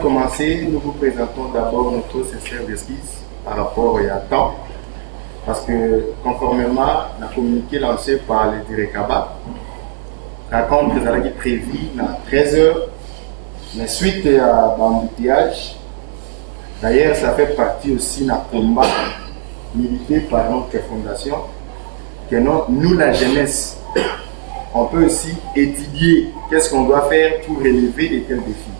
commencer, nous vous présentons d'abord notre sincère esquisse par rapport à temps. Parce que conformément à la communiqué lancé par le Direcaba, la rencontre qui est prévue à 13h, mais suite à l'embouteillage, d'ailleurs ça fait partie aussi d'un combat milité par notre fondation, que nous la jeunesse, on peut aussi étudier qu'est-ce qu'on doit faire pour relever de tels défis.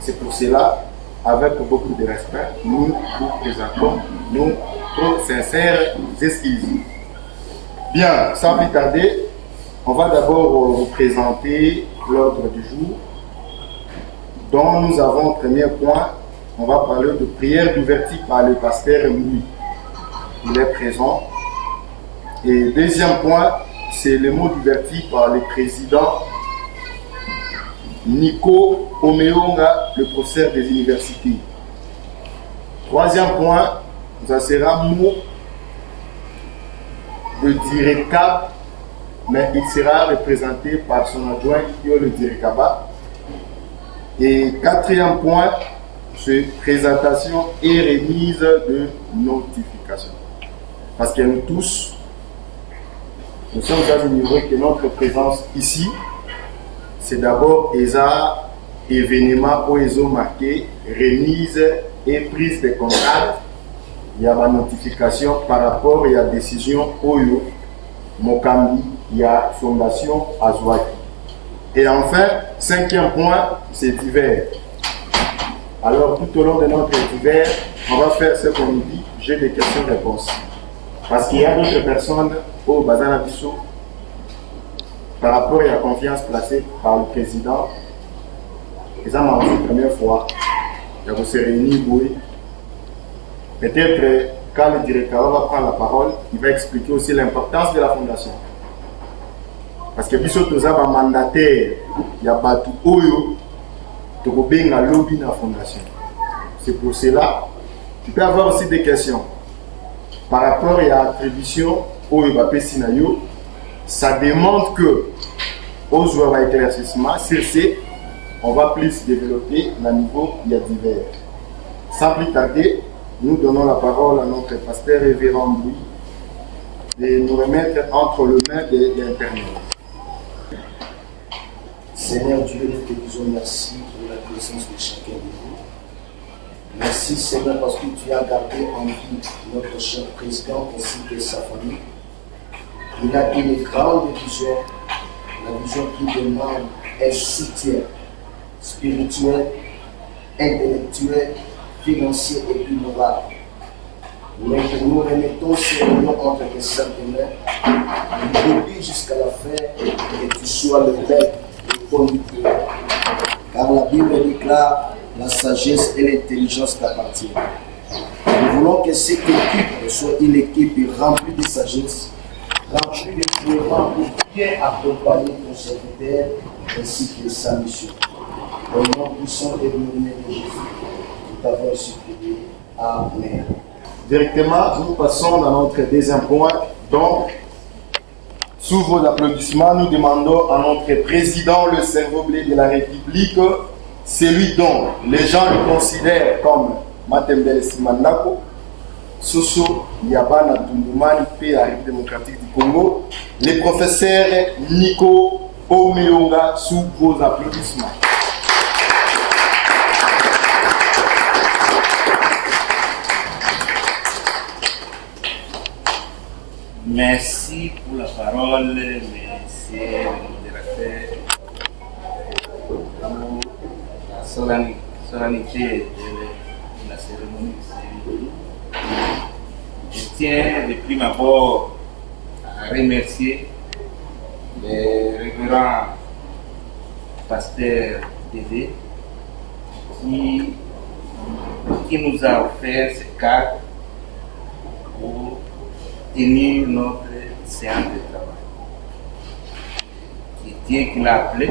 C'est pour cela, avec beaucoup de respect, nous vous présentons nos sincères excuses. Bien, sans plus tarder, on va d'abord vous présenter l'ordre du jour, dont nous avons premier point, on va parler de prière d'ouverture par le pasteur Louis. Il est présent. Et deuxième point, c'est le mot d'ouverture par le président Nico Omeonga, le professeur des universités. Troisième point, ça sera mot de Direcab, mais il sera représenté par son adjoint qui est le Direcaba. Et quatrième point, c'est présentation et remise de notification. Parce que nous tous, nous sommes ignorés que notre présence ici, c'est d'abord les événements où ils ont marqué remise et prise de contact. Il y a ma notification par rapport à la décision Oyo, Mokambi, il y a Fondation Azouaki. Et enfin, cinquième point, c'est divers. Alors tout au long de notre divers, on va faire ce qu'on nous dit, j'ai des questions-réponses. Parce qu'il y a d'autres personnes au Bazana Bissot, par rapport à la confiance placée par le président, ils ont la première fois, il va se réunir, peut-être quand le directeur va prendre la parole, il va expliquer aussi l'importance de la fondation. Parce que Bissot tous un mandataire, il y a Batu Oyo, tu peux bien la lobby de la fondation. C'est pour cela, tu peux avoir aussi des questions. Par rapport à l'attribution au Sinayo, ça demande que, aux joueurs d'éclaircissement, sur ce, on va plus développer le niveau divers. Sans plus tarder, nous donnons la parole à notre pasteur révérend Louis de nous remettre entre les mains de l'Internet. Seigneur Dieu, nous te disons merci pour la présence de chacun de vous. Merci Seigneur parce que tu as gardé en vie notre cher président ainsi que sa famille. Il a une grande vision, la vision qui demande un soutien spirituel, intellectuel, financier et puis moral. Nous remettons ces réunions entre tes saintes mains, du début jusqu'à la fin, et que tu sois le maître, le conducteur. Car la Bible déclare la sagesse et l'intelligence t'appartiennent. Nous voulons que cette équipe soit une équipe remplie de sagesse, remplie de pouvoir pour bien accompagner ton serviteur ainsi que sa mission. Au nom puissant et glorieux de Jésus, nous t'avons supplié. Amen. Directement, nous passons dans notre deuxième point. Donc, sous vos applaudissements, nous demandons à notre président, le cerveau blé de la République, celui dont les gens le considèrent comme Matembele Simandako, Soso Yabana Tundumani, pays de la République démocratique du Congo, le professeur Nico Omeonga, sous vos applaudissements. Merci pour la parole, monsieur le modérateur, pour la solennité de la cérémonie de cérémonie. Je tiens de prime abord à remercier le révérend pasteur Dédé qui nous a offert ce cadre pour tenir notre séance de travail. Et Dieu qui l'a appelé,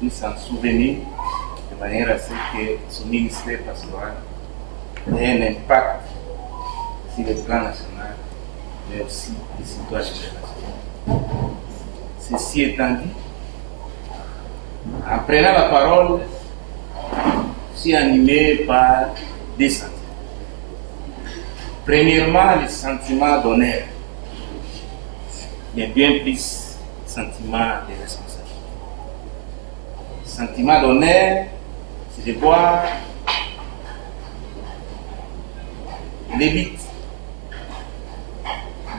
nous s'en souvenir de manière à ce que son ministère pastoral ait un impact sur le plan national, mais aussi les citoyens internationaux. Ceci étant dit, en prenant la parole, suis animé par des sentiments. Premièrement, le sentiment d'honneur, mais bien plus le sentiment de responsabilité. Le sentiment d'honneur, c'est de voir l'élite,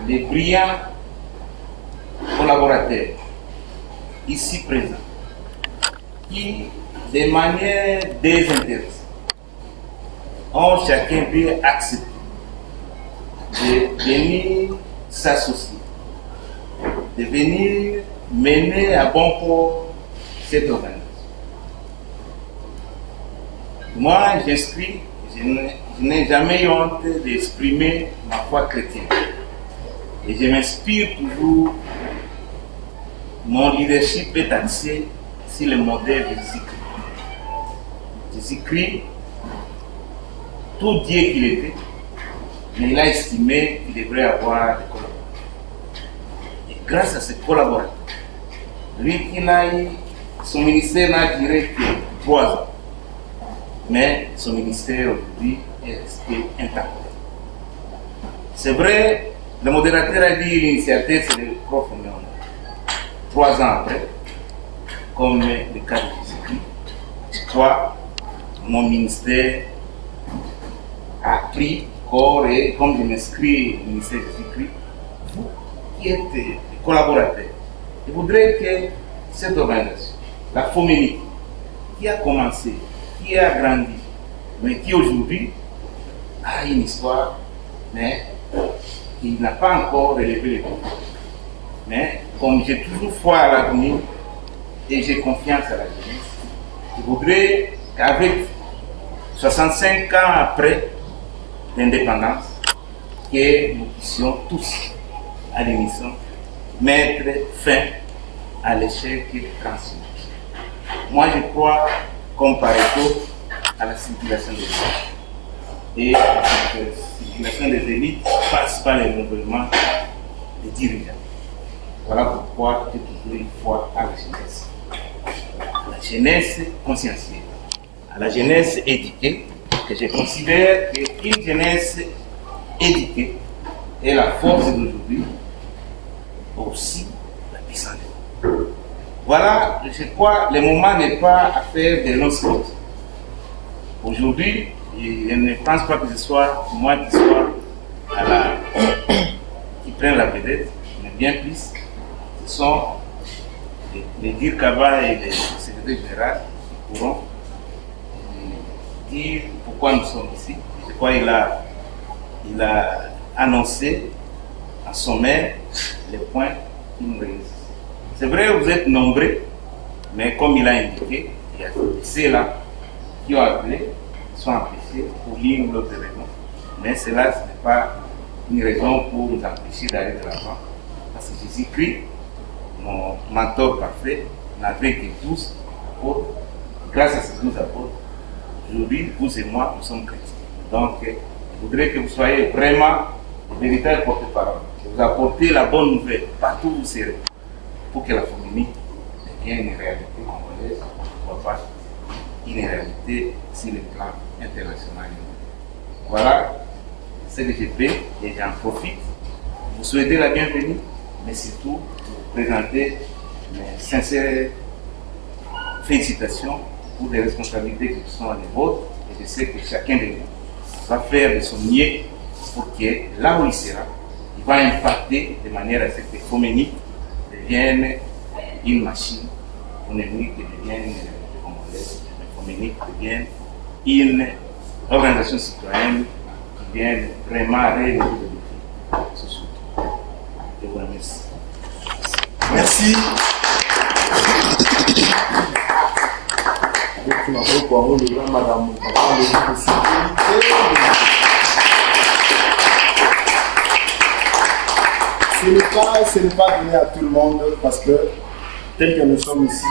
les brillants collaborateurs ici présents, qui, de manière désintéressée, ont chacun pu accepter de venir s'associer, de venir mener à bon port cette organisation. Moi, j'inscris, je n'ai jamais eu honte d'exprimer ma foi chrétienne. Et je m'inspire toujours, mon leadership est axé sur le modèle de Jésus-Christ. Jésus-Christ, tout Dieu qu'il était, mais il a estimé qu'il devrait avoir des collaborateurs. Et grâce à ces collaborateurs, lui qui n'a eu, son ministère n'a duré que 3 ans, mais son ministère aujourd'hui est resté intact. C'est vrai, le modérateur a dit l'initiative, c'est le prof Méon. 3 ans après, comme le cas de Jésus-Christ, je crois mon ministère a pris corps et comme je m'inscris au ministère de Jésus-Christ, vous qui êtes des collaborateurs, je voudrais que cette organisation, la Foménique, qui a commencé, qui a grandi, mais qui aujourd'hui a une histoire, mais qui n'a pas encore relevé les défis. Mais comme j'ai toujours foi à l'avenir et j'ai confiance à la jeunesse, je voudrais qu'avec 65 ans après l'indépendance, que nous puissions tous, à l'unisson, mettre fin à l'échec transmis. Moi, je crois, comme Pareto, à la circulation des élites. Et la circulation des élites passe par le renouvellement des dirigeants. Voilà pourquoi j'ai toujours une foi à la jeunesse. À la jeunesse consciencielle, à la jeunesse éduquée, que je considère qu'une jeunesse éduquée est la force d'aujourd'hui, aussi la puissance de l'autre. Voilà, je crois, le moment n'est pas à faire de longs spots. Aujourd'hui, je ne pense pas que ce soit moi qui soit qui prenne la vedette, mais bien plus, ce sont les Dir Kaba et le secrétaire général qui pourront dire pourquoi nous sommes ici. Je crois qu'il a annoncé en sommaire les points qui nous réunissent. C'est vrai, vous êtes nombreux, mais comme il a indiqué, il y a ceux-là qui ont appelé, qui sont empêchés pour l'une ou l'autre raison. Mais cela, ce n'est pas une raison pour nous empêcher d'aller de l'avant. Parce que Jésus-Christ, mon mentor parfait, n'avait que 12 apôtres. Grâce à ces 12 apôtres, aujourd'hui, vous et moi, nous sommes chrétiens. Donc, je voudrais que vous soyez vraiment les véritables porte-parole. Que vous apportez la bonne nouvelle partout où vous serez, pour que la Foménique devienne une réalité congolaise, pourquoi pas une réalité sur le plan international. Voilà ce que j'ai fait et j'en profite. Vous souhaitez la bienvenue, mais surtout présenter mes sincères félicitations pour les responsabilités qui sont les vôtres et je sais que chacun de vous va faire de son mieux pour que là où il sera, il va impacter de manière à ce que Foménique devienne une machine, Foménique devienne une réalité congolaise, Foménique devienne une organisation citoyenne qui vienne vraiment relever le défi sociaux. Je vous remercie. Merci. Ce n'est pas donné à tout le monde parce que tel que nous sommes ici,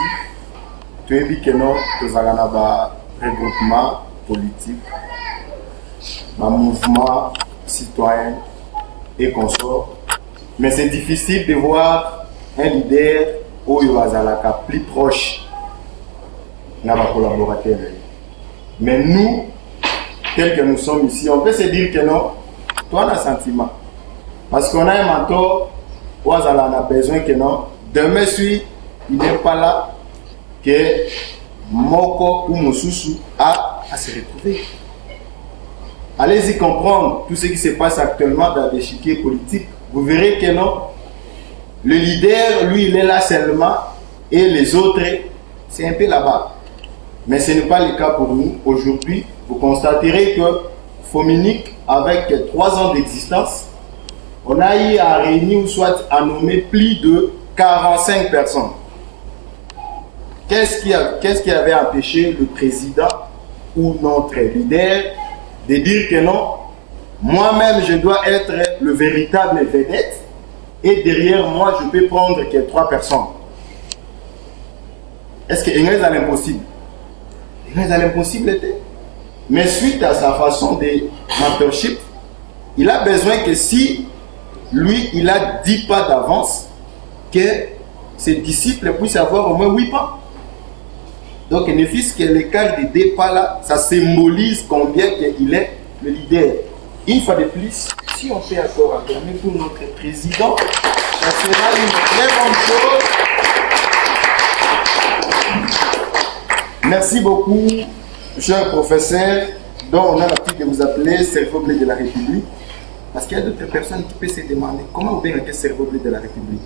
tu es dit que non, nous avons un regroupement politique, un mouvement citoyen et consort. Mais c'est difficile de voir un leader où il va plus proche de nos collaborateurs. Mais nous, tels que nous sommes ici, on peut se dire que non, toi, on a un sentiment. Parce qu'on a un mentor, on a besoin que non. Demain, il n'est pas là, que Moko ou Mosusu a à se retrouver. Allez-y comprendre tout ce qui se passe actuellement dans l'échiquier politique. Vous verrez que non, le leader, lui, il est là seulement et les autres, c'est un peu là-bas. Mais ce n'est pas le cas pour nous. Aujourd'hui, vous constaterez que Fominique, avec 3 ans d'existence, on a eu à réunir ou soit à nommer plus de 45 personnes. Qu'est-ce qui avait empêché le président ou notre leader de dire que non, moi-même je dois être le véritable vedette et derrière moi je peux prendre que 3 personnes. Est-ce qu'il est à l'impossible? Il est à l'impossible. Mais suite à sa façon de mentorship, il a besoin que si lui il a 10 pas d'avance, que ses disciples puissent avoir au moins 8 pas. Donc, ne fût-ce que l'écart de 2 pas là, ça symbolise combien il est le leader. Une fois de plus, si on fait encore acclamer pour notre président, ça sera une très bonne chose. Merci beaucoup, cher professeur, dont on a l'habitude de vous appeler cerveau bleu de la République. Parce qu'il y a d'autres personnes qui peuvent se demander comment on bien le cerveau bleu de la République.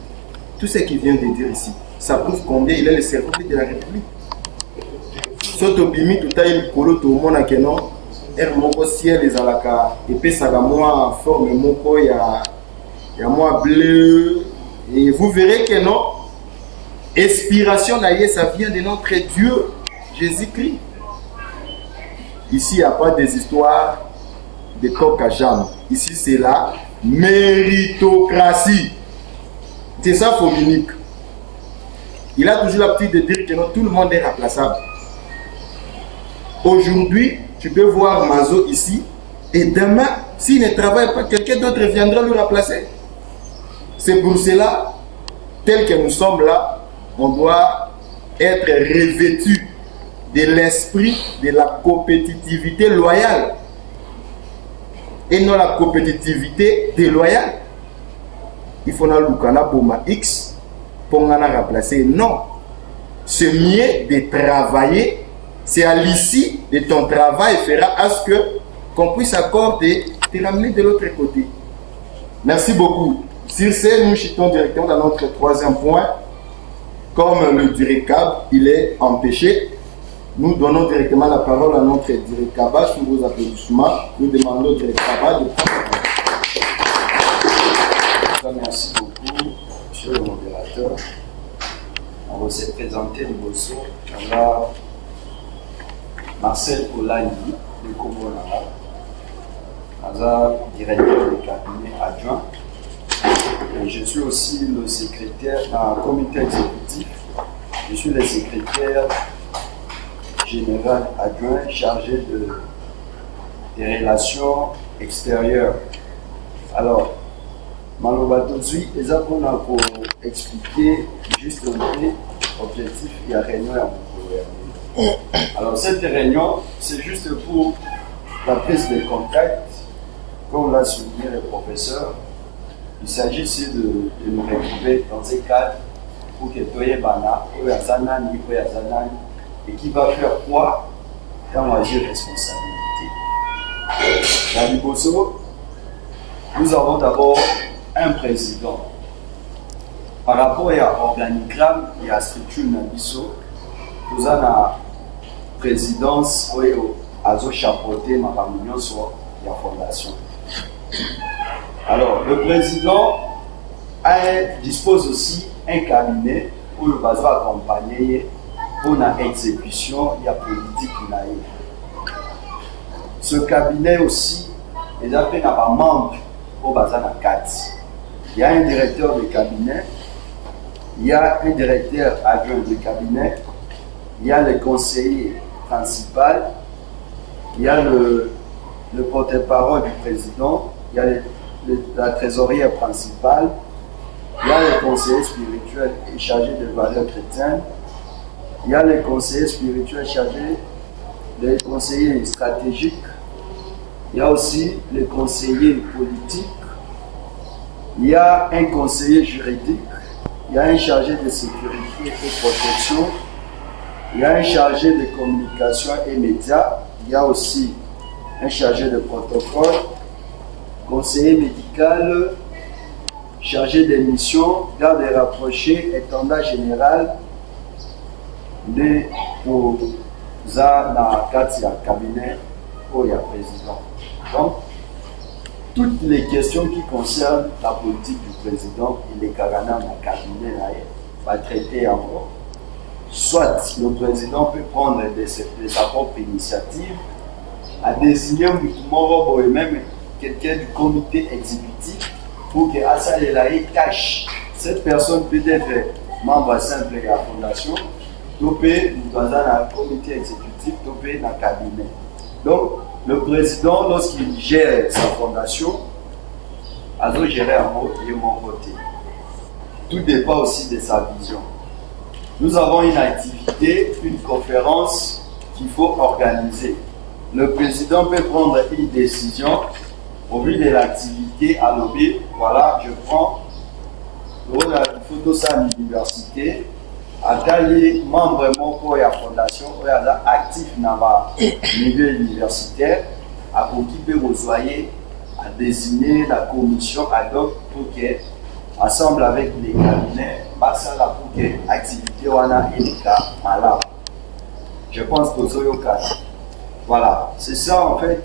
Tout ce qu'il vient de dire ici, ça prouve combien il est le cerveau bleu de la République. Soto bimi tout à il kolo tout le monde a que non er moko ciel les alaka et puis ça va moi forme moko ya moi bleu et vous verrez que non inspiration naïe ça vient de notre Dieu Jésus-Christ. Ici il n'y a pas des histoires de coq à jambes. Ici c'est la méritocratie. C'est ça Fominique. Il a toujours l'habitude de dire que non, tout le monde est remplaçable. Aujourd'hui, tu peux voir Mazo ici, et demain, s'il ne travaille pas, quelqu'un d'autre viendra le remplacer. C'est pour cela, tel que nous sommes là, on doit être revêtu de l'esprit de la compétitivité loyale, et non la compétitivité déloyale. Il faut que nous Boma X pour nous remplacer. Non, c'est mieux de travailler. C'est à l'issue de ton travail fera à ce qu'on puisse accorder te ramener de l'autre côté. Merci beaucoup. Sur ce, nous chutons directement dans notre 3e point. Comme le DIRECAB, il est empêché, nous donnons directement la parole à notre DIRECABA sous vos applaudissements. Nous demandons au DIRECABA de prendre la parole. Merci beaucoup, monsieur le modérateur. On va se présenter le bosso. Alors, Marcel Olani, de Komonara, directeur du cabinet adjoint. Et je suis aussi le secrétaire dans le comité exécutif. Je suis le secrétaire général adjoint chargé des relations extérieures. Alors, Malobatouzui, les apprenants pour expliquer juste l'objectif de la réunion à mon. Alors cette réunion, c'est juste pour la prise de contact, comme l'a souligné le professeur. Il s'agit ici de nous retrouver dans un cadre pour que Toye Bana, Oyazanani, et qui va faire quoi dans la responsabilité. Dans l'Iboso, nous avons d'abord un président. Par rapport à l'organigramme et à la structure de l'Iboso, nous avons la présidence qui a chapeauté ma réunion sur la fondation. Alors, le président dispose aussi un cabinet pour le accompagner pour l'exécution de la politique. Ce cabinet aussi, les appels à membres au bazar 4. Il y a un directeur de cabinet, il y a un directeur adjoint de cabinet, il y a le conseiller principal, il y a le porte-parole du président, il y a la trésorière principale, il y a le conseiller spirituel chargé de valeurs chrétiennes, il y a le conseiller spirituel chargé les conseillers stratégiques, il y a aussi les conseillers politiques, il y a un conseiller juridique, il y a un chargé de sécurité et protection, il y a un chargé de communication et médias, il y a aussi un chargé de protocole, conseiller médical, chargé des missions, garde rapproché, intendant général de Poza na kati ya cabinet ou ya président. Donc, toutes les questions qui concernent la politique du président et les Kagana dans le cabinet va traiter en gros. Soit le président peut prendre de sa propre initiative à désigner un mouvement ou même quelqu'un du comité exécutif pour que Assa Lelaye cache. Cette personne peut être membre simple de la fondation, topé dans un comité exécutif, topé dans le cabinet. Donc, le président, lorsqu'il gère sa fondation, il doit gérer un mot de mon côté. Tout dépend aussi de sa vision. Nous avons une activité, une conférence qu'il faut organiser. Le président peut prendre une décision au vu de l'activité à l'objet. Voilà, je prends la photo à l'université. Atali membre de la fondation actif dans le milieu universitaire a occupé aux soyez à désigner la commission ad hoc pour que ensemble avec les cabinets passe là pour que l'activité wana et les cas malades. Je pense que voilà, c'est ça en fait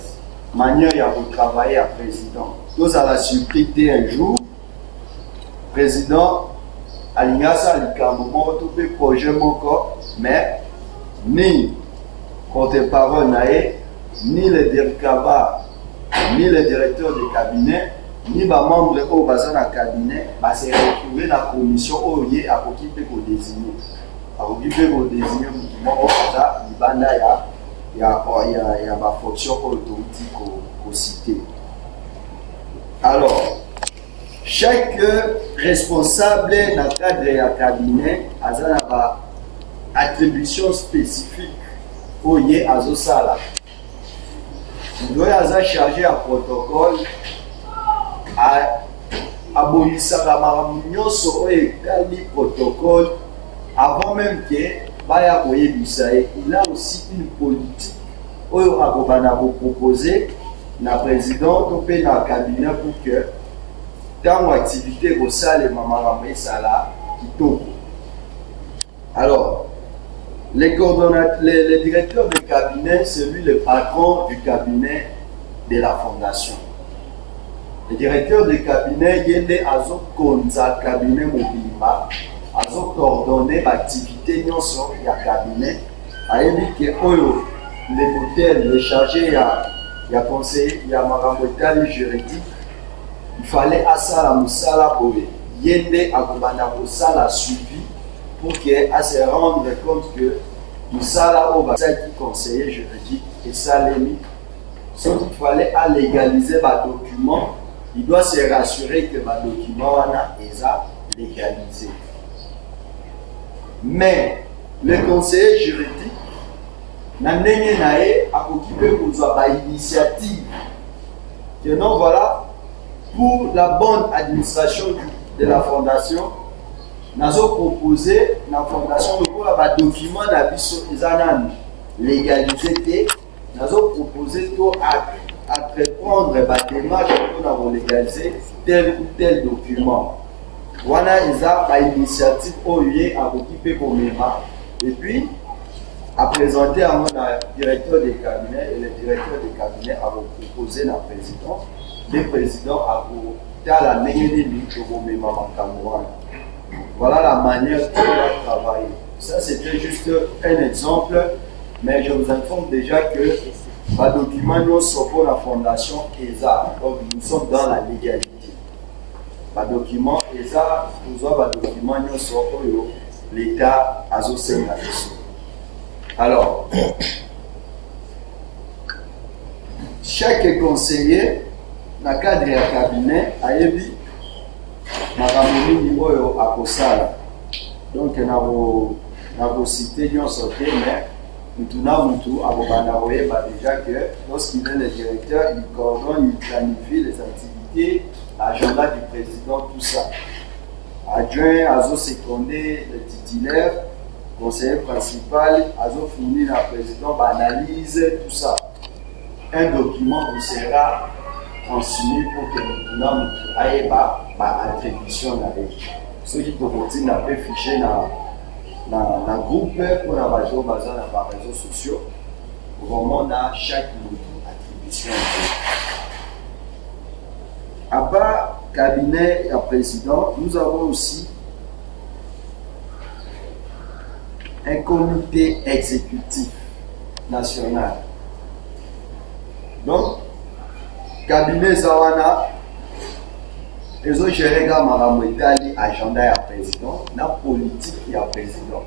manière de travailler à président. Nous allons supplier un jour président alingasa likambo moko to pe projet moko mais ni porte-parole nae ni le directeur ni le directeur de cabinet ni ba membre au baza na cabinet ba se retrouver na commission oye a occupé ko désigner moko za libanda ya ba fonction autorité ko cité. Alors chaque responsable dans le cadre du cabinet a une attribution spécifique pour y aller sala. Il doit être chargé à protocole à abolir la maramignose et le protocole avant même que Baya Oye Bissaye. Il a aussi une politique où il a proposé na président topé dans le cabinet pour que dans l'activité au salle et sala qui tombe. Alors, le directeur de cabinet, c'est lui le patron du cabinet de la fondation. Le directeur de cabinet, il est à Konza cabinet Mobimba, à coordonner l'activité de cabinet, à éviter que les hôtels, les chargés, il y a conseil, il y a marambotal juridique. Il fallait à ça la moussala pour yende à Kobana Sala suivi pour qu'elle se rende compte que moussala au basa qui conseiller juridique et ça les mis. Sauf qu'il fallait à légaliser ma document, il doit se rassurer que ma document est légalisé. Mais le conseiller juridique n'a pas occupé pour l'initiative que non voilà. Pour la bonne administration de la fondation, nous avons proposé la fondation de un document légalisé. Nous avons proposé à répondre à des démarches pour légaliser tel ou tel document. Voilà une initiative à occuper pour MEMA. Et puis, à présenter à mon directeur des cabinets et le directeur des cabinets a proposé la présidence. Le président a la voilà la manière dont il a travaillé. Ça, c'était juste un exemple, mais je vous informe déjà que les documents nous sont pour la fondation ESA. Donc, nous sommes dans la légalité. Les documents ESA, nous avons les documents nous sont pour l'État à alors, chaque conseiller dans le cadre du cabinet a émis makambo mingi akosala. Donc, nous avons cité nous sauté, mais Mutuna Mutu, Abobanaroye, déjà que lorsqu'il est le directeur, il coordonne, il planifie les activités, l'agenda du président, tout ça. Adjoint, Azo Secondé, le titulaire, conseiller principal, Azo fournit la président, analyse, tout ça. Un document vous sera transmis pour que Mutuna Mutu ait attribution à lui. Ceux qui peuvent dire n'a pas fiché dans le groupe pour la réseau basé dans les réseaux sociaux. Vraiment, on a chaque attribution. À part cabinet et président, nous avons aussi un comité exécutif national. Donc, cabinet Zawana, ils ont géré l'agenda du président, la politique du président.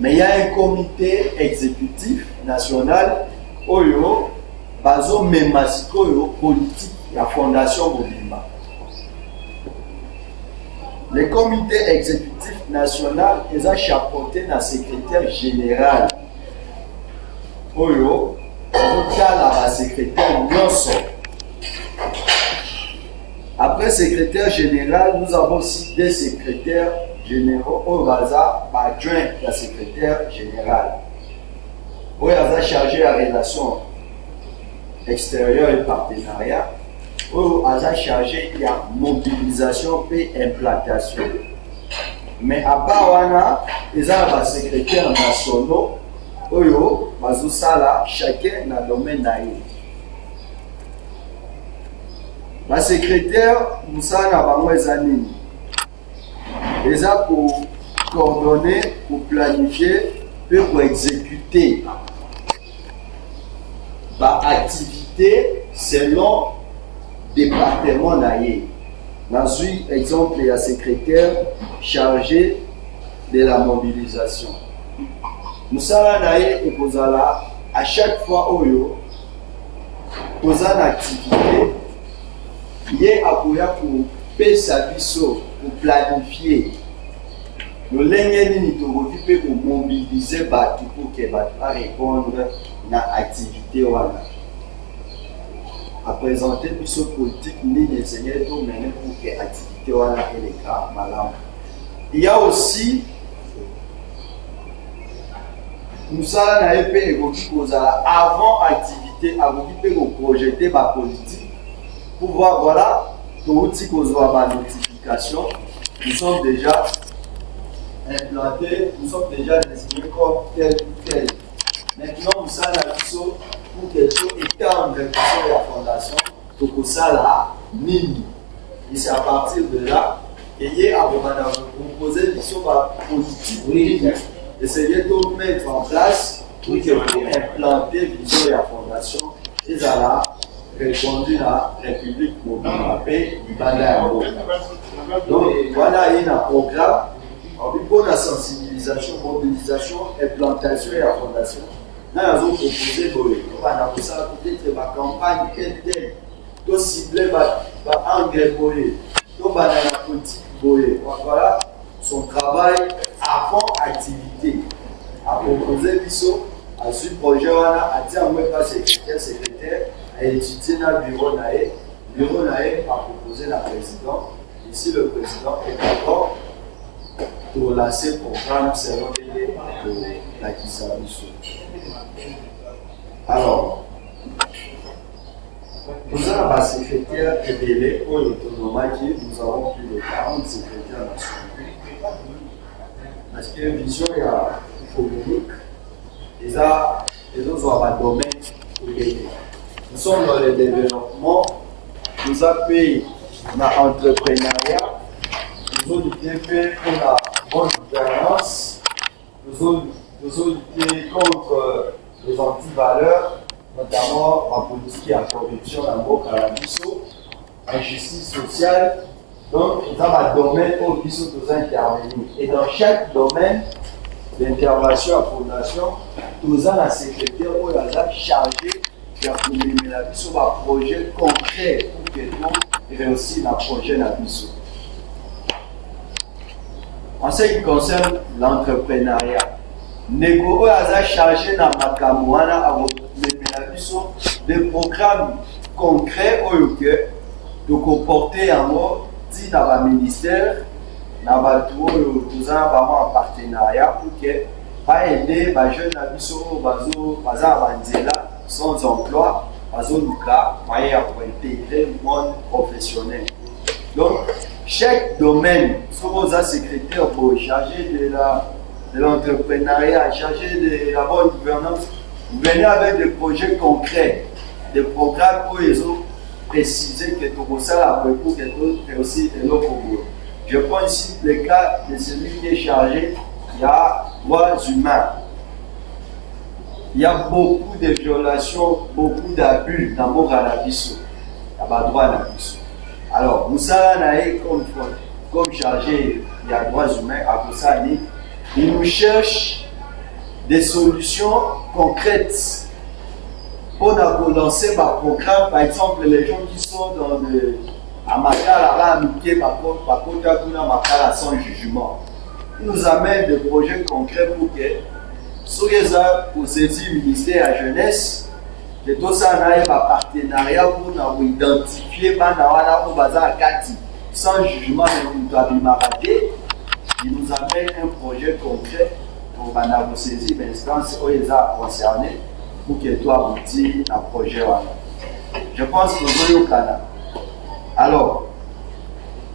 Mais il y a un comité exécutif national, Oyo, Bazo Memasiko, politique, la fondation Mobimba. Le comité exécutif national est chapeauté dans le secrétaire général. Oyo, la secrétaire Nyonso. Après secrétaire général, nous avons aussi des secrétaires généraux au Baza, adjoint la secrétaire générale. Au Baza chargé de la relation extérieure et partenariat. Au Baza chargé de la mobilisation et implantation. Mais à Bawana, ils ont des secrétaires nationaux. Oyo, Bazusala, chacun dans le domaine naïf. La secrétaire Moussa Nabangwezanini, les a pour coordonner, pour planifier, et pour exécuter l'activité selon le département naïe. Dans un exemple, il y a un secrétaire chargé de la mobilisation. Moussa Naïe et Kozala, à chaque fois, Oyo, posa une activité. Il est appuyé pour payer sa biseau, pour planifier. Le ligne est pour mobiliser Batu pour que Batu répondre à l'activité. À présenter biseau politique, ni les enseigner tout mener pour que l'activité est les cas malades. Il y a aussi nous allons évoquer avant l'activité, avant de projeter ma politique. Pour voir, voilà, tout ce qu'on voit ma notification, nous sommes déjà implantés, nous sommes déjà désignés comme tel ou tel. Maintenant, nous allons pour quelque chose étendre la fondation, pour que ça la mine. Et c'est à partir de là qu'il y a proposer une mission politique. Essayer de mettre en place pour implanter vision de la fondation et ça a répondu à la République Mobimba du Bandayamo. Donc voilà, il y a un programme pour la sensibilisation, mobilisation, implantation et la fondation. Nous avons proposé on a peut-être ma campagne telle, de cibler engrais boyé, donc la politique boyé. Voilà son travail avant activité. À proposer biso, à ce projet, à dire moi pas secrétaire, à étudier dans le bureau naïe. Le bureau naïe a proposé la présidente. Ici, le président est d'accord pour lancer le programme selon la Kisabiso. Alors, nous avons un secrétaire délai pour l'autonomie qui nous avons plus de 40 secrétaires nationaux. Parce que vision économique, ils ont un domaine privé. Nous sommes dans le développement, nous avons payé dans l'entrepreneuriat, nous avons fait pour la bonne gouvernance, nous avons lutté contre les antivaleurs, notamment en politique et en corruption, en mot calabiso, en justice sociale. Donc, nous avons un domaine où nous sommes intervenir. Et dans chaque domaine d'intervention à fondation, nous avons un secrétaire où il a chargé de un projet concret pour que nous réussissions le projet d'Abisso. En ce qui concerne l'entrepreneuriat, Nego a chargé dans Makamouana à des programmes concrets de comporter en mot dit dans le ministère, dans le en partenariat pour que pas aider les jeunes sans emploi, moyen pour intégrer le monde professionnel. Donc, chaque domaine, soit vos secrétaires pour charger de l'entrepreneuriat, charger de la bonne gouvernance, vous venez avec des projets concrets, des programmes où ils ont précisé que tout ça pour que tout est aussi de l'autre bout. Je prends ici le cas de celui qui est chargé, il y a droits humains. Il y a beaucoup de violations, beaucoup d'abus dans mon Galabiso. Il n'y a pas droit à la biso. Alors, Moussa Naï, comme chargé, il y a droits humains, à Moussa, il nous cherche des solutions concrètes pour lancer un programme. Par exemple, les gens qui sont dans le Amakala, par contre, Amakala sans jugement. Il nous amène des projets concrets pour que, sur les pour saisir le ministère de la jeunesse, que tout ça ait un partenariat pour identifier sans jugement de il nous amène un projet concret pour saisir l'instance où ils sont concernés pour que tout aboutisse à un projet. Je pense que nous sommes au Canada. Alors,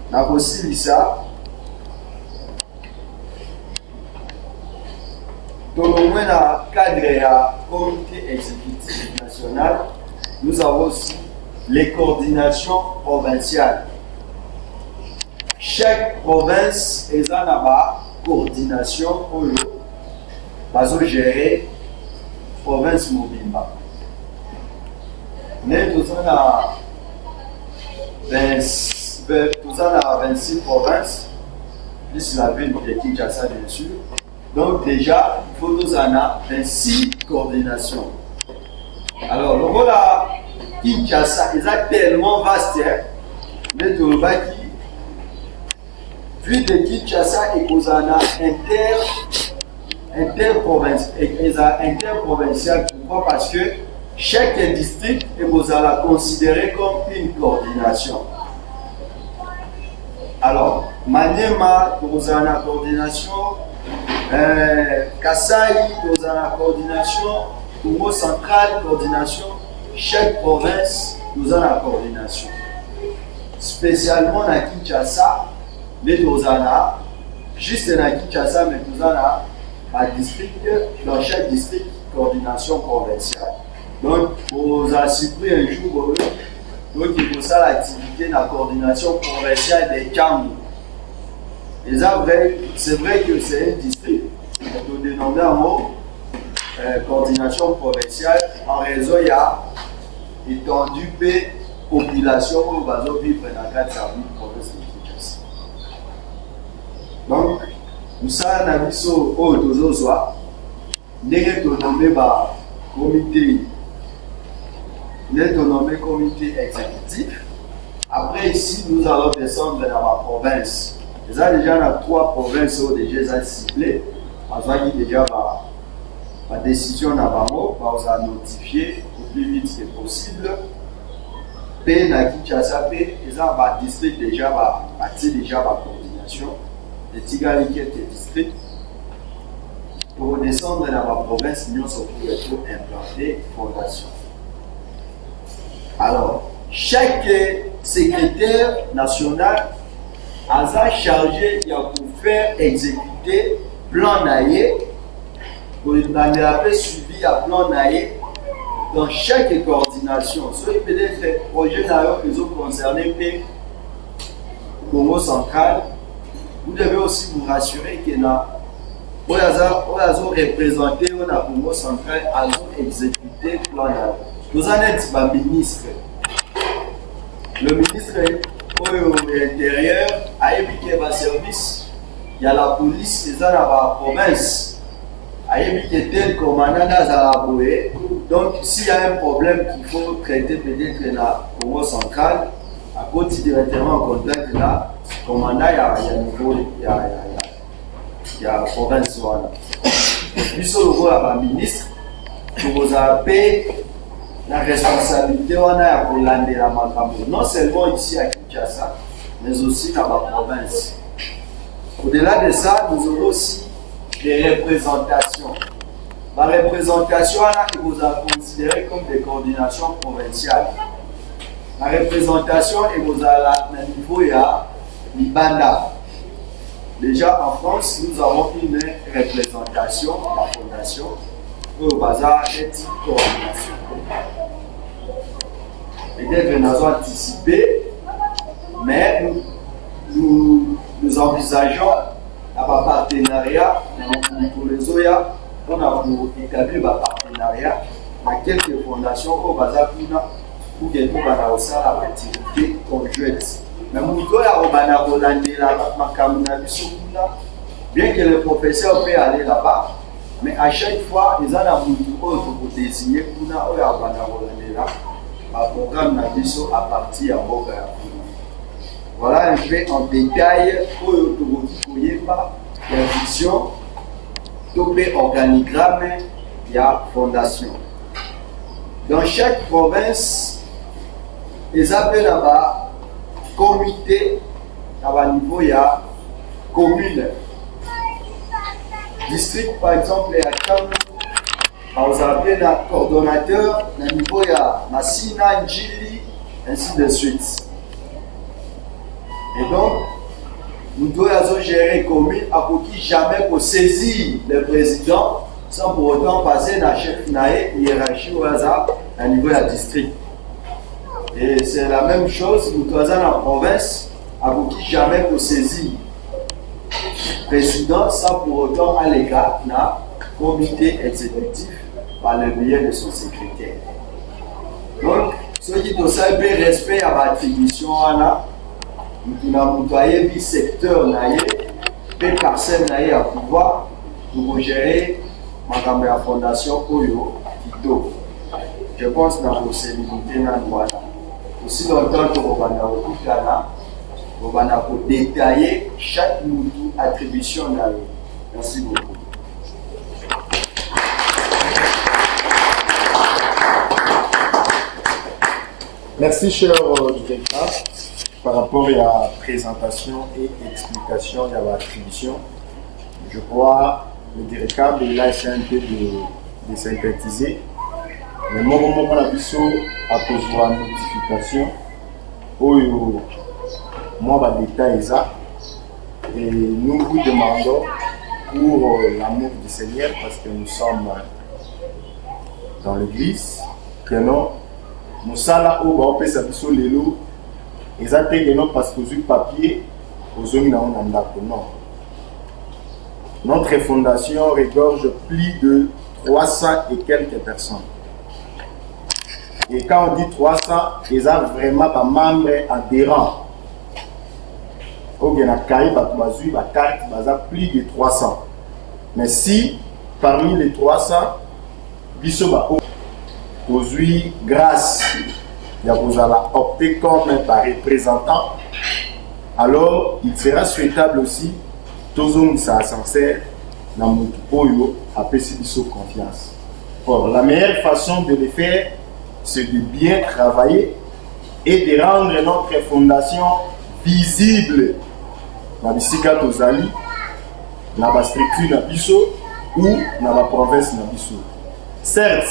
nous avons aussi ça. Dans le cadre du comité exécutif national, nous avons aussi les coordinations provinciales. Chaque province est en la coordination pour gérer la province mobile. Nous avons 26 provinces, plus la ville de Kinshasa, bien sûr. Donc déjà, il faut nous en avoir 26 coordinations. Alors, le rôle à Kinshasa est tellement vaste, mais vu de Kinshasa et Kozana interprovincial. Pourquoi? Parce que chaque district est considéré comme une coordination. Alors, Maniema, Kozana coordination, Kasaï, Kozana coordination, Congo central, coordination, chaque province, nous avons la coordination. Spécialement à Kinshasa, les Tozana, juste à Kinshasa, mais Tozana, à district, dans chaque district, coordination provinciale. Donc, vous assurez un jour, donc il faut ça l'activité de la coordination provinciale des Kamou. Et ça, c'est vrai que c'est un district, nous dénommons en mot coordination provinciale, en raison il y a étendu de population où va vivre dans 4 services province de Kinshasa. Donc, nous savons que comité exécutif. Après, ici, nous allons descendre dans la province. Déjà, dans 3 provinces déjà ciblées. Parce qu'il déjà la décision n'a pas mot, on a notifié le plus vite que possible. P na Kinshasa P, ils ont un district déjà la coordination. Les Tigaliquettes district. Pour descendre dans la province, nous sommes pour implanter fondation. Alors, chaque secrétaire national a chargé pour faire exécuter plan naïe, pour le suivi à plan naïe dans chaque coordination. Soit peut-être les projets qui sont concernés par Congo central, vous devez aussi vous rassurer que vous avez représenté le Congo central, à exécuter le plan naïe. Nous en êtes le ministre. Le ministre de l'Intérieur a évoqué le service. Il y a la police qui est dans la province. Il y a tel commandant dans la Boé. Donc, s'il y a un problème qu'il faut traiter peut-être dans le Congo central, à côté directement en contact là, commandant, il y a ya province wana. Biso lokola ba ministre tokozala mpe la responsabilité wana ya kolandela makambo non seulement ici à Kinshasa mais aussi dans la province. Au-delà de ça, nous avons aussi des représentations. La représentation que vous avez considérée comme des coordinations provinciales. La représentation est vous à niveau de Libanda. Déjà en France, nous avons une représentation de la fondation au bazar des types de coordination. Peut-être nous avons anticipé, mais nous envisageons un partenariat pour les OYA. On a établi un partenariat avec quelques fondations au bazar pour que nous ayons une activité conjointe. Mais nous bien que le professeur peut aller là-bas, mais à chaque fois, ils ont un désigné pour un programme à partir de Boga. Voilà un peu en détail pour la vision, le organigramme de la fondation. Dans chaque province, ils appellent là-bas comité à niveau de la commune. District par exemple, il y a vous appelez un coordonnateur à niveau de Massina, Njili, ainsi de suite. Et donc, nous devons gérer commune à qui jamais pour saisir le président sans pour autant passer dans la chef hiérarchie au hasard à niveau de la district. Et c'est la même chose, nous devons dans la province à qui jamais pour saisir le président sans pour autant aller dans le comité exécutif par le biais de son secrétaire. Donc, ceux qui doivent savoir respect à l'attribution, nous avons employé le secteur, les parcelles à pouvoir pour gérer la fondation Oyo Tito. Je pense que la possibilité voilà. Aussi longtemps que nous allons détailler chaque attribution. Merci beaucoup. Merci, cher directeur. Par rapport à la présentation et explication de l'attribution, je crois que le directeur il a essayé un peu de synthétiser. Mais moi, on a besoin à cause de la notification. Moi, je détaille ça. Et nous vous demandons pour l'amour du Seigneur, parce que nous sommes dans l'église, que non, nous sommes là où on peut s'appuyer les loups. Exactement parce que le papier, non. Notre fondation regorge plus de 300 et quelques personnes. Et quand on dit 300, ils ont vraiment pas membres adhérents. Il y a plus de 300. Mais si parmi les 300, aujourd'hui, grâce vous allez opter comme un représentant, alors il sera souhaitable aussi tous les sincères dans notre oyo à confiance. Or, la meilleure façon de le faire, c'est de bien travailler et de rendre notre fondation visible dans les Tozali, dans la structure Nabiso ou dans la province Nabiso. Certes,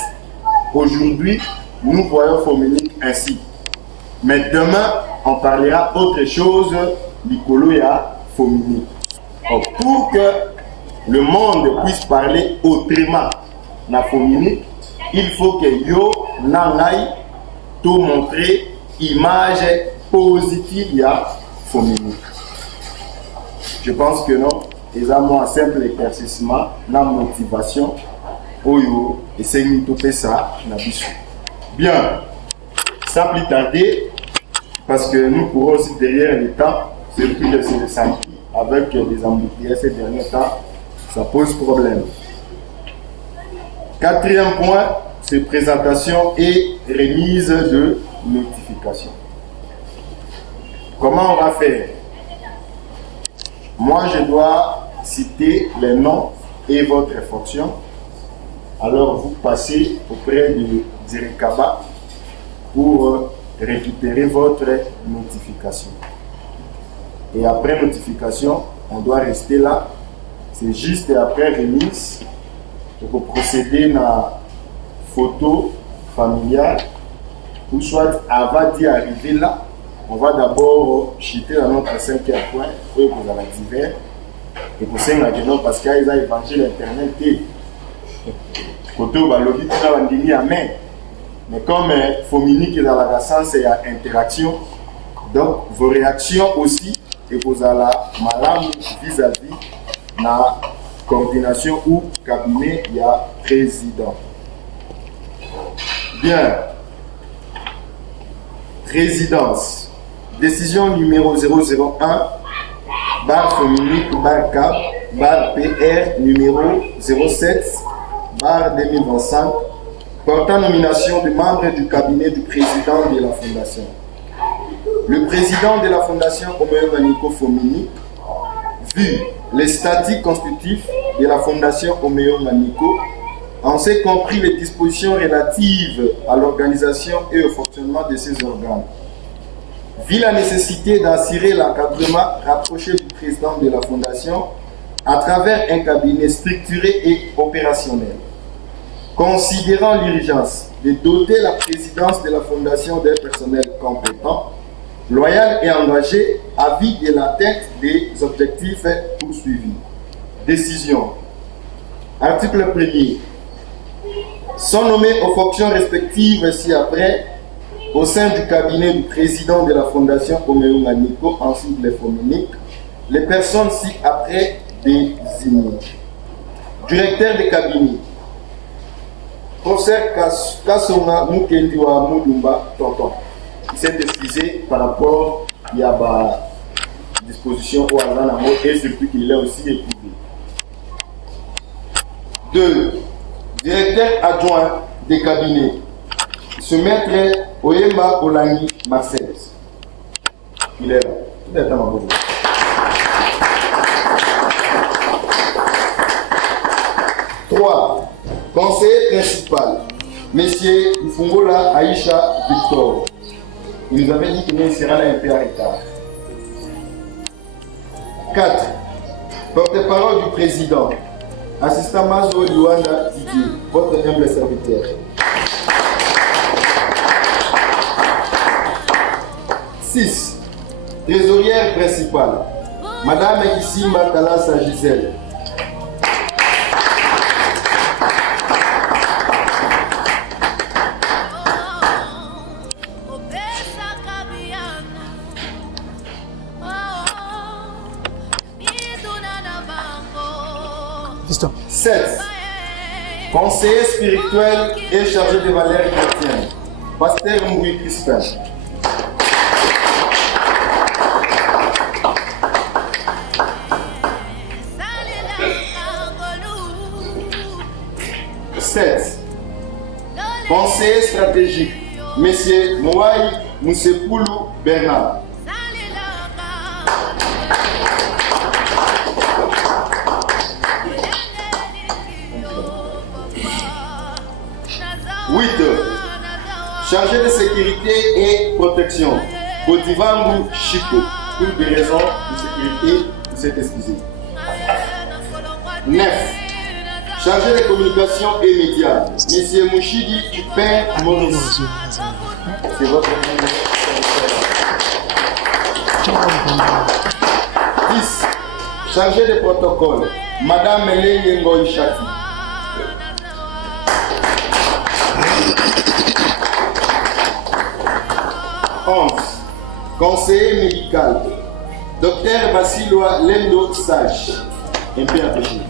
aujourd'hui, nous voyons Fominique ainsi. Mais demain, on parlera autre chose, Nicoloya Fominique. Pour que le monde puisse parler autrement na Fominique, il faut que yo nangai tout montrer image positive ya Fominique. Je pense que non, ils ont un simple éclaircissement, la motivation, oyo et c'est une topé ça na bisu. Bien, sans plus tarder, parce que nous courons aussi derrière le temps, surtout le samedi, avec les embouteillages ces derniers temps, ça pose problème. Quatrième point, c'est présentation et remise de notification. Comment on va faire? Moi, je dois citer les noms et votre fonction. Alors vous passez auprès du Direcaba pour récupérer votre notification. Et après notification, on doit rester là. C'est juste après remise pour procéder à la photo familiale ou soit avant d'y arriver là, on va d'abord chuter dans notre 5e point et vous allez divers. Et pour ça, non parce qu'il y a l'évangile internet et côté où le lobby est en main. Mais comme Fomini qui est dans la sens et interaction, donc vos réactions aussi et vous allez malade vis-à-vis la coordination ou cabinet il y a président. Bien. Résidence. Décision numéro 001 bar Fomini bar CAP bar PR numéro 07 bar 2025 portant nomination de membres du cabinet du président de la fondation. Le président de la fondation Omeyo Nico Fomini, vu les statuts constitutifs de la fondation Omeyo Nico, en ce compris les dispositions relatives à l'organisation et au fonctionnement de ces organes, vu la nécessité d'assurer l'encadrement rapproché du président de la fondation à travers un cabinet structuré et opérationnel, considérant l'urgence de doter la présidence de la fondation d'un personnel compétent, loyal et engagé à vie de l'atteinte des objectifs poursuivis. Décision. Article 1er. Sont nommés aux fonctions respectives ci-après au sein du cabinet du président de la fondation Omeyo Nico en sigle phonimique les personnes ci-après désignées. Directeur de cabinet. Professeur Kassonga Mukendiwa Mudumba Tonton. Il s'est excusé par rapport à la disposition au hasard et surtout qu'il est aussi éprouvé. 2. Directeur adjoint des cabinets. Ce maître Oyemba Olangi Marcel. Il est là. Tout est à ma boue. 3. Conseiller principal, Monsieur Ifungola Aïcha Victor. Il nous avait dit qu'il sera là un peu en retard. 4. Porte-parole du président, assistant Mazo Luanda Didier, votre humble serviteur. 6. Trésorière principale, Madame Issimba Talassa Gisèle. 7. Conseiller spirituel et chargé de valeurs chrétiennes, Pasteur Mouy Crispin. 7. Conseiller stratégique, Monsieur Mouaï Moussepoulou Bernard. 8. Chargé de sécurité et protection, Botivangu Chico, pour des raisons de sécurité, il s'est excusé. 9. Chargé de communication et médias, M. Mouchidi Tupin Maurice. C'est votre nom. 10. Chargé de protocole, Madame Mélène Ngoïchati. 11. Conseiller médical, Dr Basilwa Lendo Sage, MPAPG.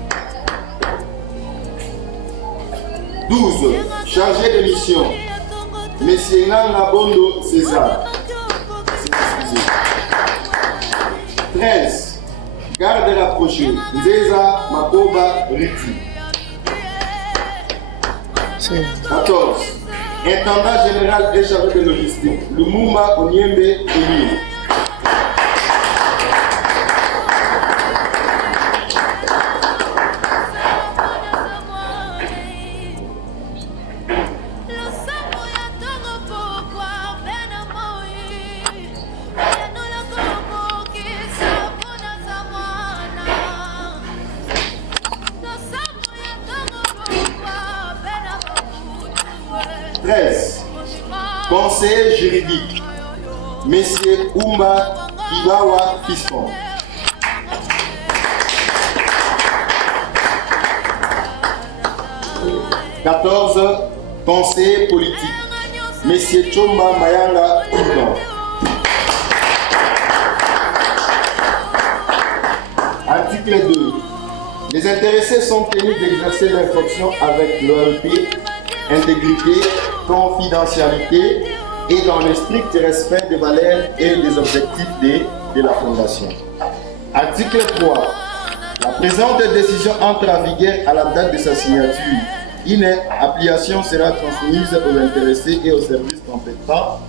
12. Chargé de mission, M. Nanga Bondo César. 13. Garde rapproché, Nzeza Makoba Riti. 14. Intendant général et chargé de logistique, Lumumba Onyembe Emile. 13. Conseiller juridique, Monsieur Oumba Kibawa Fiston. 14. Conseiller politique, Monsieur Chomba Mayanga Oudon. Article 2. Les intéressés sont tenus d'exercer leurs fonctions avec loyauté, intégrité, confidentialité et dans le strict respect des valeurs et des objectifs de la Fondation. Article 3. La présente décision entre en vigueur à la date de sa signature. Une application sera transmise aux intéressés et aux services compétents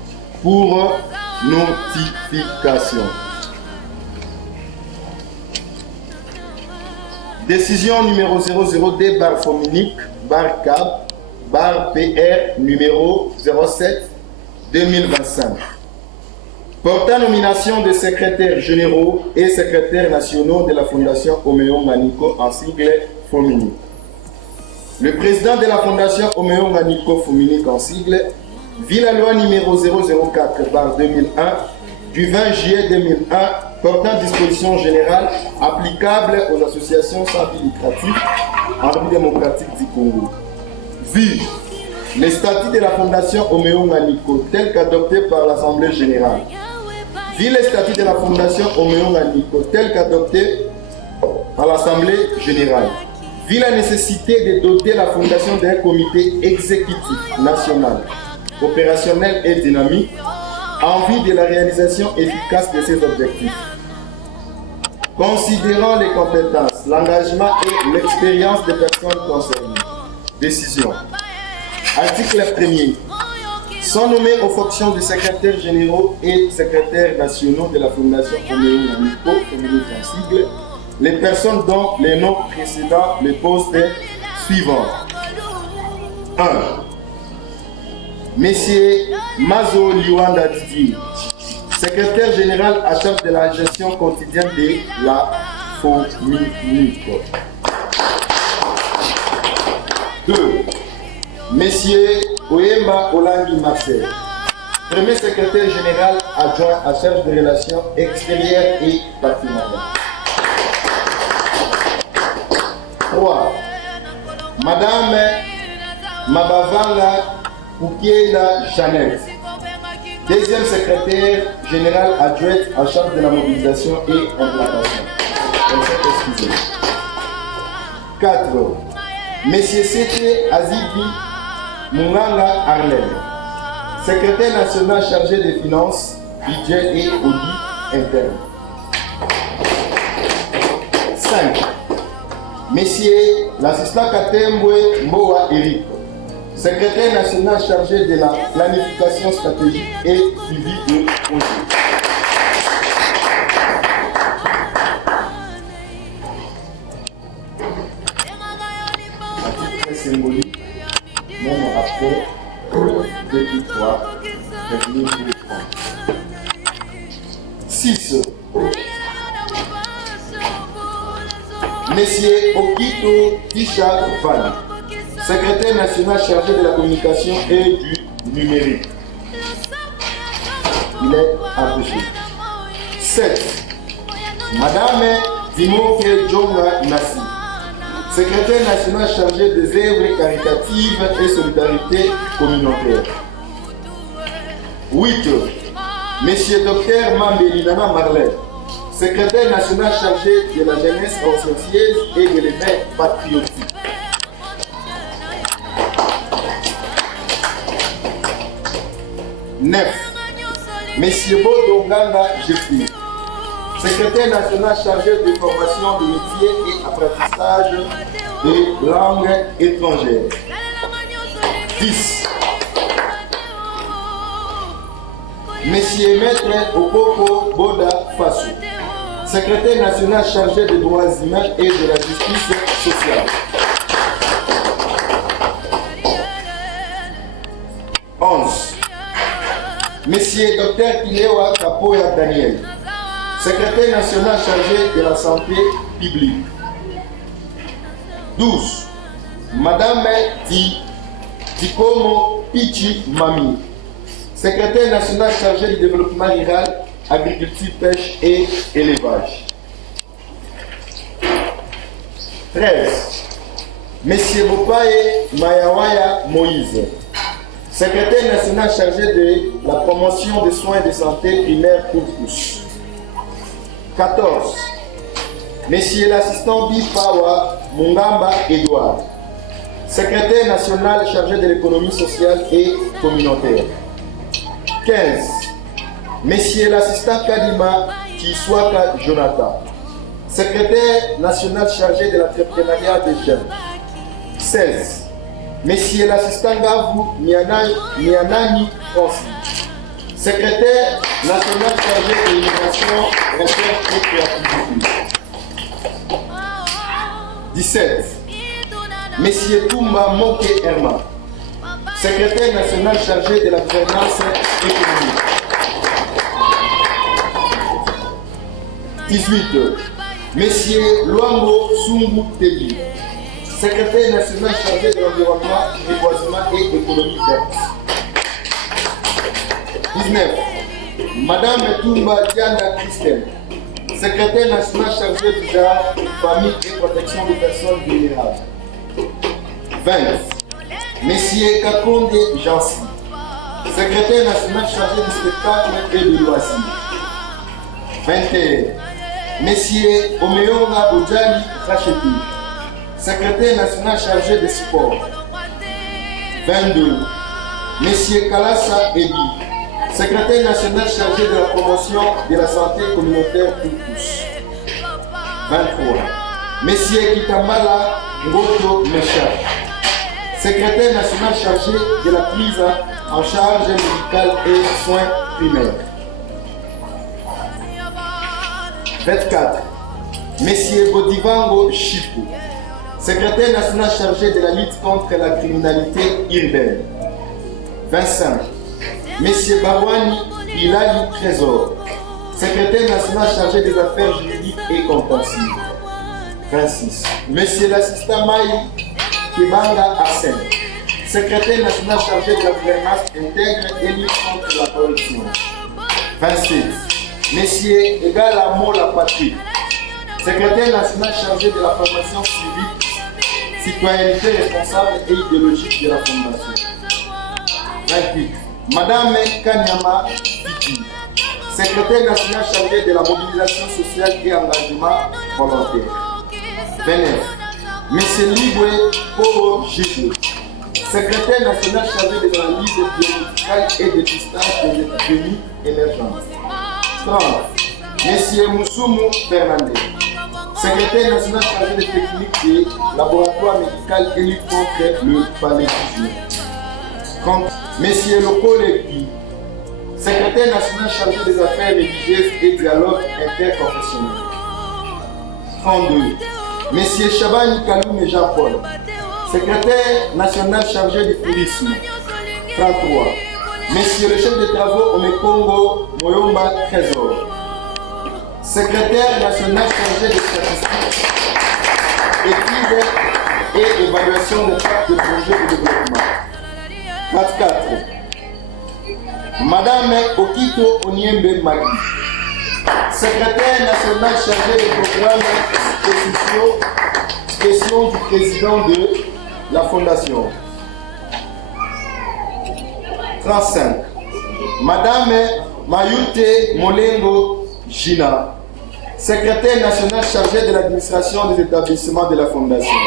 pour notification. Décision numéro 00D bar Fominique bar CAB bar PR numéro 07 2025. Portant nomination des secrétaires généraux et secrétaires nationaux de la Fondation Oméo Maniko en sigle Fominique. Le président de la Fondation Oméo Maniko Fominique en sigle vit la loi numéro 004 bar 2001 du 20 juillet 2001 portant dispositions générales applicables aux associations sans but lucratif en République démocratique du Congo. Vu les statuts de la Fondation Oméo Maniko tels qu'adoptés par l'Assemblée générale. Vu les statuts de la Fondation Oméo Maniko tels qu'adoptés par l'Assemblée générale. Vu la nécessité de doter la Fondation d'un comité exécutif national, opérationnel et dynamique en vue de la réalisation efficace de ces objectifs. Considérant les compétences, l'engagement et l'expérience des personnes concernées. Décision. Article 1er. Sont nommés aux fonctions de secrétaires généraux et secrétaires nationaux de la Fondation Oméo Maniko, Fominique en sigle, les personnes dont les noms précédents les postes suivants. 1. Monsieur Mazo Liwanda Didier, secrétaire général à charge de la gestion quotidienne de la Fominique. 2. Monsieur Oyemba Olangi Marcel, premier secrétaire général adjoint à charge des relations extérieures et partenariats. 3. Madame Mabavanga Poukiela Jeannette, deuxième secrétaire général adjointe en charge de la mobilisation et implantation. 4. Monsieur C.T. Azibi Munganga Arlem, secrétaire national chargé des finances, budget et audit interne. 5. Monsieur l'assistant Katembwe Mboa Eric, secrétaire national chargé de la planification stratégique et suivi de projet. À titre symbolique, mon rapport depuis 3, 6. Monsieur Okito Tisha Van, secrétaire national chargé de la communication et du numérique. Il est empêché. 7. Madame Dimoke Djonga Nassi, secrétaire national chargé des œuvres caritatives et solidarité communautaire. 8. Monsieur Dr Mambelinana Marley, secrétaire national chargé de la jeunesse consciencieuse et de l'éveil patriotique. 9. Monsieur Bodonganga Jeffrey, secrétaire national chargé de formation de métiers et apprentissage de langues étrangères. 10. Monsieur Maître Okoko Boda Fassou, secrétaire national chargé des droits humains et de la justice sociale. 11. Monsieur Dr Kilewa Kapoya Daniel, secrétaire national chargé de la santé publique. 12. Madame Dikomo Pichi Mami, secrétaire national chargé du développement rural, agriculture, pêche et élevage. 13. Monsieur Bopaye Mayawaya Moïse, secrétaire national chargé de la promotion des soins de santé primaires pour tous. 14. Monsieur l'assistant Bipawa Mungamba Edouard, secrétaire national chargé de l'économie sociale et communautaire. 15. Monsieur l'assistant Kadima Kiswaka Jonathan, secrétaire national chargé de l'entrepreneuriat des jeunes. 16. Monsieur l'assistant Gavou Mianani Francis, secrétaire national chargé de l'innovation, recherche et créativité. 17. Monsieur Toumba Moke Herman, secrétaire national chargé de la gouvernance économique. 18. Monsieur Luango Sungu Tebi, secrétaire national chargé de l'environnement, reboisement et économie verte. 19. Madame Toumba Diana Christelle, secrétaire national chargé du genre, famille et protection des personnes vulnérables. 20. Monsieur Kakonde Jansi, secrétaire national chargé du spectacle et du loisir. 21. Monsieur Omeonga Bojali Racheti, secrétaire national chargé des sports. 22. Monsieur Kalasa Ebi, secrétaire national chargé de la promotion de la santé communautaire pour tous. 23. Monsieur Kitambala Ngoto Mecha, secrétaire national chargé de la prise en charge médicale et soins primaires. 24. Monsieur Bodivango Chipu, secrétaire national chargé de la lutte contre la criminalité urbaine. 25. Monsieur Barwani Ilali Trésor, secrétaire national chargé des affaires juridiques et contentieuses. 26. Monsieur l'assistant Maï Kibanga Assen, secrétaire national chargé de la gouvernance intègre et lutte contre la corruption. 27. Monsieur Egala Mola Patrick, secrétaire national chargé de la formation civique, citoyenneté responsable et idéologique de la Fondation. 28. Madame Kanyama Fiti, secrétaire national chargé de la mobilisation sociale et engagement volontaire. 29. Monsieur Libwe Poro Gégé, secrétaire national chargé de l'analyse biomédicale et de dépistage des épidémies émergentes. 30. Monsieur Moussoumou Fernandez, secrétaire national chargé des techniques des laboratoires médicaux et lutte contre le paludisme. 30. Monsieur Lokolepi, secrétaire national chargé des affaires religieuses et dialogue interconfessionnel. 32. Monsieur Chabani Kaloum Jean-Paul, secrétaire national chargé du tourisme. 33. Monsieur le chef de travaux Omekongo Moyomba Trésor, secrétaire national chargé des statistiques, études et évaluation des actes de projet de développement. 24. Madame Okito Oniembe Magui, secrétaire national chargé des programmes spéciaux du président de la Fondation. 35. Madame Mayute Molengo Gina, secrétaire national chargé de l'administration des établissements de la Fondation.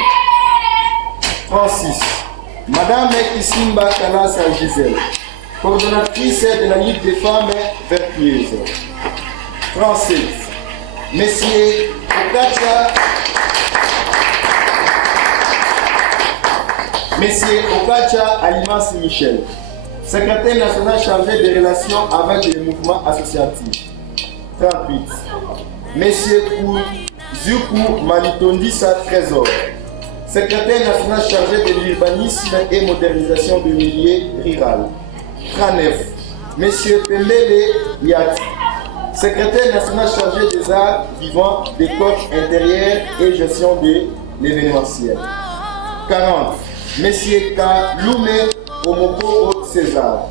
36. Madame Kisimba Kalasa Gisèle, coordonnatrice de la Ligue des femmes vertueuses. 37. Monsieur Okacha Alimas Michel, secrétaire national chargé des relations avec les mouvements associatifs. 38. Monsieur Zuku Malitondisa Trésor, secrétaire national chargé de l'urbanisme et modernisation du milieu rural. 39. Monsieur Pemele Yati, secrétaire national chargé des arts vivants, des corps intérieurs et gestion de l'événementiel. 40. Monsieur Kalume Omoko César,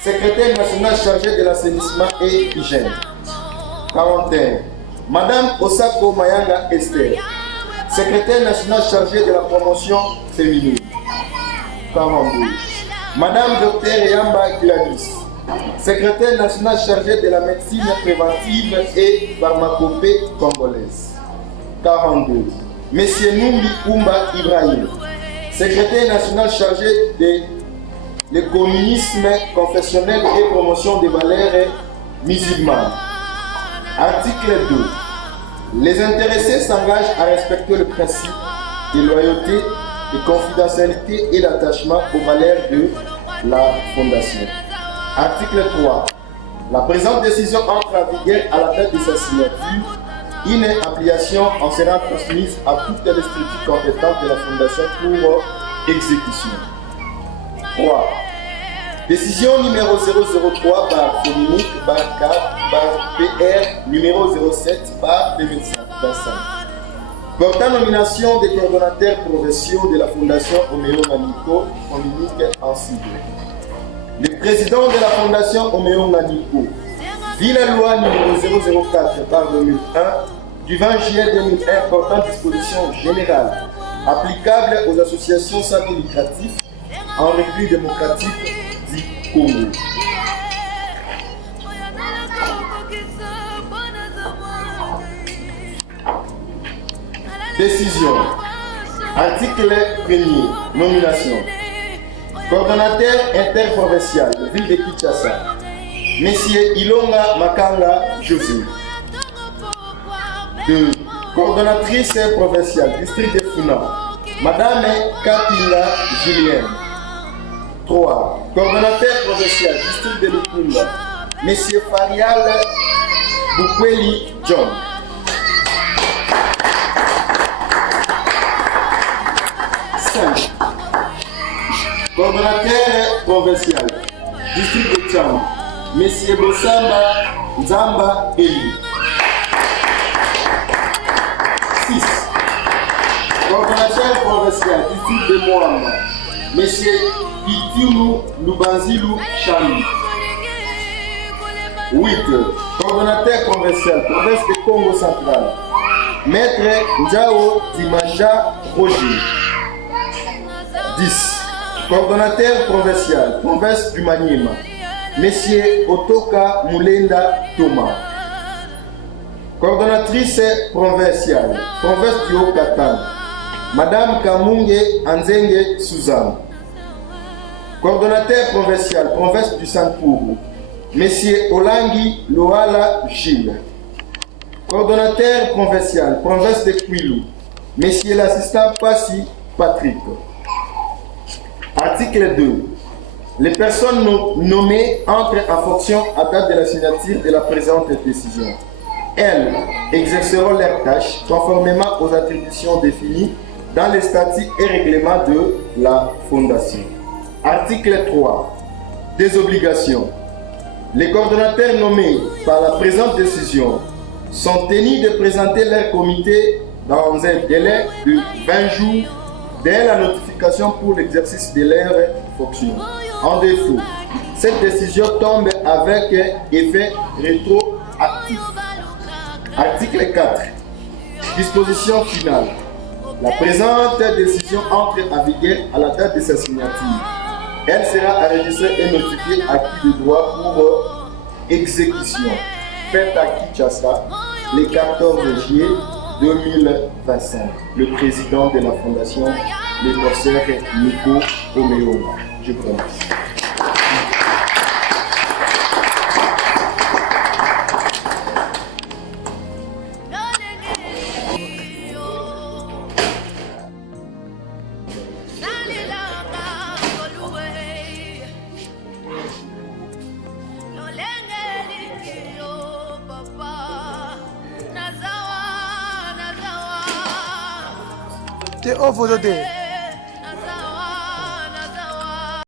secrétaire national chargé de l'assainissement et hygiène. 41. Madame Osako Mayanga Esther, secrétaire national chargé de la promotion féminine. 42. Madame Dr Yamba Gladys, secrétaire national chargé de la médecine préventive et pharmacopée congolaise. 42. Monsieur Numbi Oumba Ibrahim, secrétaire national chargé de l'écuménisme confessionnel et promotion des valeurs musulmanes. Article 2. Les intéressés s'engagent à respecter le principe de loyauté, de confidentialité et d'attachement aux valeurs de la Fondation. Article 3. La présente décision entre en vigueur à la date de sa signature. Une application en sera transmise à toutes les structures compétentes de la Fondation pour exécution. 3. Décision numéro 003 par Dominique PR numéro 07 2025. Portant nomination des coordonnateurs provinciaux de la Fondation Oméo Nganiko, communique en sigle. Le président de la Fondation Oméo Nganiko vit la loi numéro 004 par 2001 du 20 juillet 2001 portant dispositions générales applicables aux associations sans but lucratif en République démocratique du Congo. Décision. Article 1er. Nomination. Coordonnateur interprovincial de ville de Kinshasa, Monsieur Ilonga Makanga José. 2. Coordonnatrice provinciale, district de Funa, Madame Kapinga Julienne. 3. Coordonnateur provincial, district de Lukunda, Monsieur Farial Bukweli John. 5. Coordonnateur provincial, district de Tcham, Monsieur Bossamba Nzamba Eli. 6. Coordonnateur provincial, district de Moamba, Monsieur Itiulu Lubanzilu Chami. 8. Coordonnateur provincial, province de Congo central, Maître Njao Dimanja Roger. 10. Coordonnateur provincial, province du Maniema, Monsieur Otoka Moulenda Thomas. Coordonnatrice provinciale, province du Haut-Katanga, Madame Kamunge Anzenge Suzanne. Coordonnateur provincial, province du Saint-Pourou, Monsieur Olangi Loala Gilles. Coordonnateur provincial, province de Kwilu, Monsieur l'assistant Passi Patrick. Article 2. Les personnes nommées entrent en fonction à date de la signature de la présente décision. Elles exerceront leurs tâches conformément aux attributions définies dans les statuts et règlements de la Fondation. Article 3. Des obligations. Les coordonnateurs nommés par la présente décision sont tenus de présenter leur comité dans un délai de 20 jours dès la notification pour l'exercice de leurs fonctions. En défaut, cette décision tombe avec effet rétroactif. Article 4. Disposition finale. La présente décision entre en vigueur à la date de sa signature. Elle sera enregistrée et notifiée à qui de droit pour exécution. Faite à Kinshasa le 14 juillet 2025. Le président de la Fondation, le professeur Nico Oméo. Je vous remercie. T'es off,